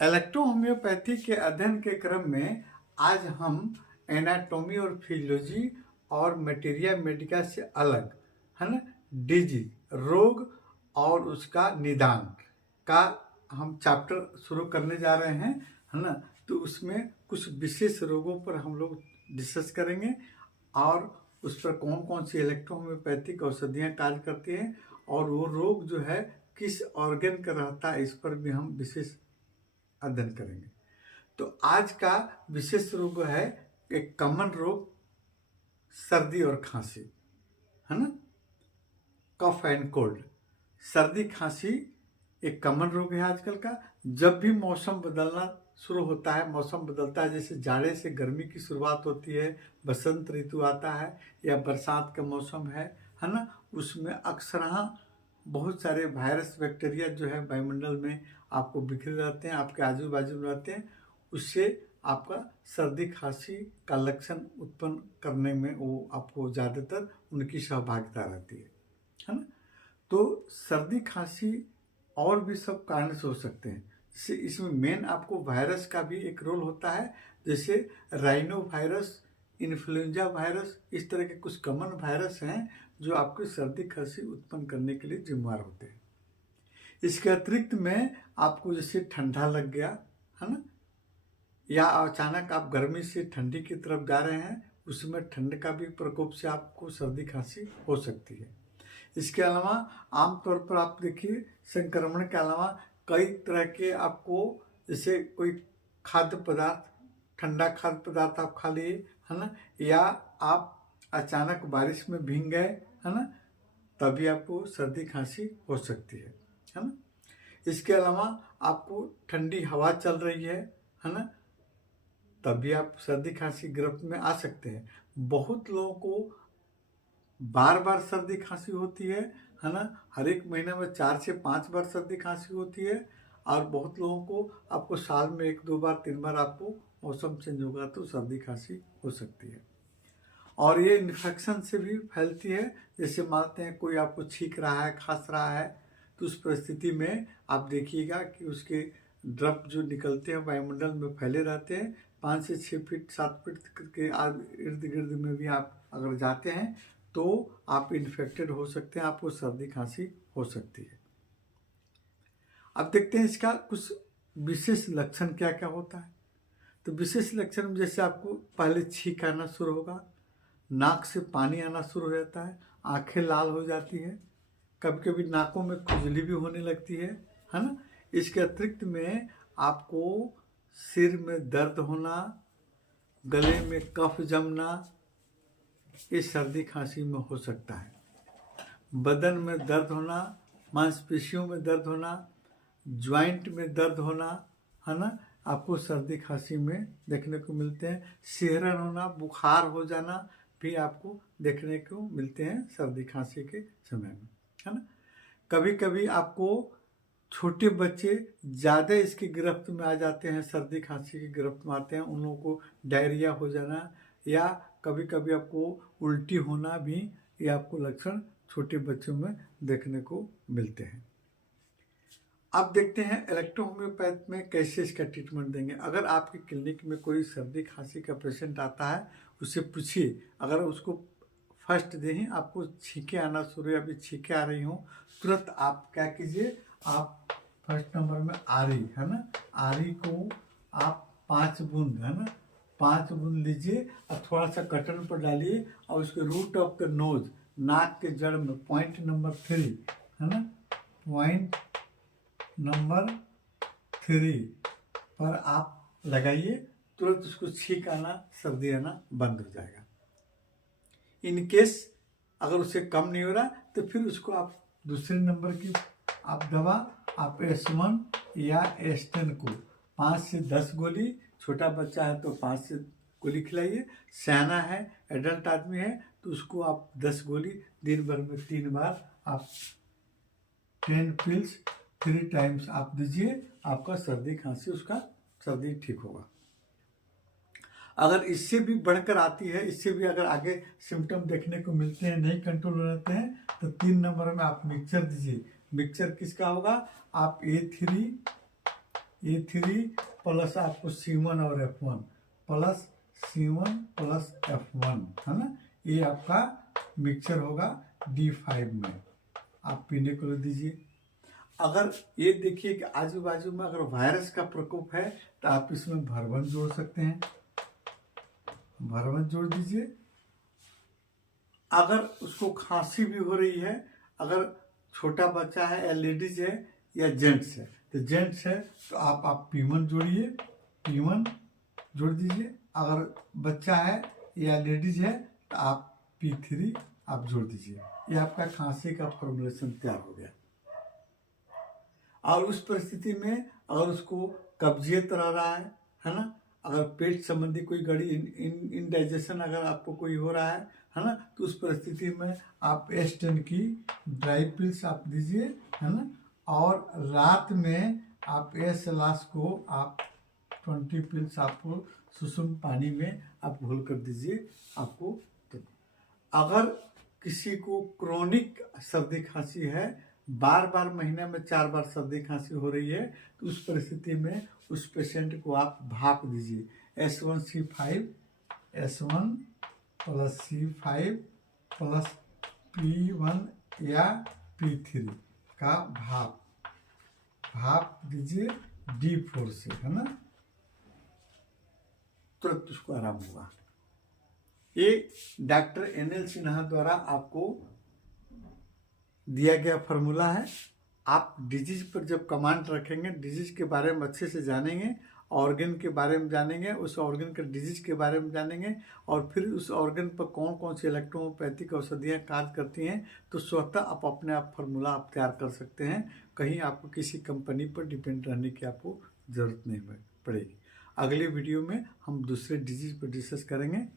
Electrohomoeopathy के अध्ययन के क्रम में आज हम एनाटॉमी और फिजियोलॉजी और मटेरिया मेडिका से अलग, है ना, डिजीज रोग और उसका निदान का हम चैप्टर शुरू करने जा रहे हैं, है ना। तो उसमें कुछ विशेष रोगों पर हम लोग डिस्कस करेंगे और उस पर कौन कौन सी इलेक्ट्रोहोम्योपैथिक औषधियाँ कार्य करती हैं और वो रोग जो है किस ऑर्गन का रहता है, इस पर भी हम विशेष अध्ययन करेंगे। तो आज का विशेष रोग है एक कॉमन रोग, सर्दी और खांसी, है ना, कफ एंड कोल्ड। सर्दी खांसी एक कॉमन रोग है आजकल का। जब भी मौसम बदलना शुरू होता है, मौसम बदलता है, जैसे जाड़े से गर्मी की शुरुआत होती है, बसंत ऋतु आता है या बरसात का मौसम है ना, उसमें अक्सर बहुत सारे वायरस बैक्टीरिया जो है वायुमंडल में आपको बिखरे रहते हैं, आपके आजू बाजू में रहते हैं, उससे आपका सर्दी खांसी का लक्षण उत्पन्न करने में वो आपको ज़्यादातर उनकी सहभागिता रहती है ना। तो सर्दी खांसी और भी सब कारण से हो सकते हैं। जैसे इसमें मेन आपको वायरस का भी एक रोल होता है, जैसे राइनो वायरस, इन्फ्लुएंजा वायरस, इस तरह के कुछ कॉमन वायरस हैं जो आपकी सर्दी खांसी उत्पन्न करने के लिए जिम्मेदार होते हैं। इसके अतिरिक्त में आपको जैसे ठंडा लग गया, है ना, या अचानक आप गर्मी से ठंडी की तरफ जा रहे हैं, उसमें ठंड का भी प्रकोप से आपको सर्दी खांसी हो सकती है। इसके अलावा आमतौर पर आप देखिए संक्रमण के अलावा कई तरह के आपको, जैसे कोई खाद्य पदार्थ, ठंडा खाद्य पदार्थ आप खा लिए, है ना, या आप अचानक बारिश में भीग गए, है ना, तभी आपको सर्दी खांसी हो सकती है ना। इसके अलावा आपको ठंडी हवा चल रही है ना, तभी आप सर्दी खांसी गिरफ्त में आ सकते हैं। बहुत लोगों को बार बार सर्दी खांसी होती है ना, हर एक महीने में 4 से 5 बार सर्दी खांसी होती है, और बहुत लोगों को आपको साल में 1, 2 बार, 3 बार आपको मौसम चेंज होगा तो सर्दी खांसी हो सकती है। और ये इन्फेक्शन से भी फैलती है। जैसे मानते हैं कोई आपको छींक रहा है, खांस रहा है, तो उस परिस्थिति में आप देखिएगा कि उसके ड्रप जो निकलते हैं वायुमंडल में फैले रहते हैं। 5 से 6 फीट 7 फीट के इर्द गिर्द में भी आप अगर जाते हैं तो आप इन्फेक्टेड हो सकते हैं, आपको सर्दी खांसी हो सकती है। अब देखते हैं इसका कुछ विशेष लक्षण क्या क्या होता है। तो विशेष लक्षण में जैसे आपको पहले छींक आना शुरू होगा, नाक से पानी आना शुरू हो जाता है, आंखें लाल हो जाती है, कभी कभी नाकों में खुजली भी होने लगती है ना। इसके अतिरिक्त में आपको सिर में दर्द होना, गले में कफ जमना, ये सर्दी खांसी में हो सकता है। बदन में दर्द होना, मांसपेशियों में दर्द होना, ज्वाइंट में दर्द होना, है ना, आपको सर्दी खांसी में देखने को मिलते हैं। सिहरन होना, बुखार हो जाना भी आपको देखने को मिलते हैं सर्दी खांसी के समय में, है ना। कभी कभी आपको छोटे बच्चे ज़्यादा इसकी गिरफ्त में आ जाते हैं, सर्दी खांसी की गिरफ्त में आते हैं, उन लोगों को डायरिया हो जाना या कभी कभी आपको उल्टी होना भी, ये आपको लक्षण छोटे बच्चों में देखने को मिलते हैं। अब देखते हैं इलेक्ट्रोहोम्योपैथ में कैसे इसका ट्रीटमेंट देंगे। अगर आपकी क्लिनिक में कोई सर्दी खांसी का पेशेंट आता है, उससे पूछिए, अगर उसको फर्स्ट डे ही आपको छींकें आना शुरू या अभी छींकें आ रही हो, तुरंत आप क्या कीजिए, आप फर्स्ट नंबर में आरी, है ना, आरी को आप 5 बूंद, है ना, 5 बूंद लीजिए और थोड़ा सा कटन पर डालिए और उसके रूट ऑफ द नोज, नाक के जड़ में, पॉइंट नंबर 3, है ना, पॉइंट नंबर 3 पर आप लगाइए, तुरंत उसको छींक आना, सर्दी आना बंद हो जाएगा। इन केस अगर उससे कम नहीं हो रहा तो फिर उसको आप दूसरे नंबर की आप दवा, आप S1 या S10 को 5 से 10 गोली, छोटा बच्चा है तो 5 से गोली खिलाइए, सियाना है, एडल्ट आदमी है तो उसको आप 10 गोली दिन भर में 3 बार आप 10 पिल्स 3 टाइम्स आप दीजिए, आपका सर्दी खांसी, उसका सर्दी ठीक होगा। अगर इससे भी बढ़कर आती है, इससे भी अगर आगे सिम्टम देखने को मिलते हैं, नहीं कंट्रोल रहते हैं, तो 3 नंबर में आप मिक्सचर दीजिए। मिक्सचर किसका होगा, आप A3 E3 प्लस आपको C1 और F1 plus C1 plus F1, है ना, ये आपका मिक्सचर होगा D5 में, आप पीने को दीजिए। अगर ये देखिए कि आजू बाजू में अगर वायरस का प्रकोप है तो आप इसमें भरवन जोड़ सकते हैं, भरवन जोड़ दीजिए। अगर उसको खांसी भी हो रही है, अगर छोटा बच्चा है या लेडीज है या जेंट्स है, तो जेंट्स है तो आप P1 जोड़िए, P1 जोड़ दीजिए। अगर बच्चा है या लेडीज है तो आप P3 आप जोड़ दीजिए। ये आपका खांसी का फॉर्मुलेशन तैयार हो गया। और उस परिस्थिति में अगर उसको कब्जियत रह रहा है ना, अगर पेट संबंधी कोई गड़ी इनडाइजेशन अगर आपको कोई हो रहा है ना, तो उस परिस्थिति में आप S10 की ड्राई पिल्स आप दीजिए, है ना, और रात में आप S-लास को आप 20 पिल्स आपको सुसुम पानी में आप घोल कर दीजिए आपको। तो अगर किसी को क्रोनिक सर्दी खांसी है, बार बार महीने में 4 बार सर्दी खांसी हो रही है, तो उस परिस्थिति में उस पेशेंट को आप भाप दीजिए, S1 plus C5 plus P1 या P3 का भाप दीजिए D4 से, है ना, तुरंत उसको आराम होगा। ये डॉक्टर NL सिन्हा द्वारा आपको दिया गया फॉर्मूला है। आप डिजीज पर जब कमांड रखेंगे, डिजीज के बारे में अच्छे से जानेंगे, ऑर्गन के बारे में जानेंगे, उस ऑर्गन के डिजीज के बारे में जानेंगे, और फिर उस ऑर्गन पर कौन कौन सी इलेक्ट्रोपैथिक औषधियाँ कार्य करती हैं, तो स्वतः आप अपने आप फार्मूला आप तैयार कर सकते हैं। कहीं आपको किसी कंपनी पर डिपेंड रहने की आपको ज़रूरत नहीं पड़ेगी। अगले वीडियो में हम दूसरे डिजीज पर डिस्कस करेंगे।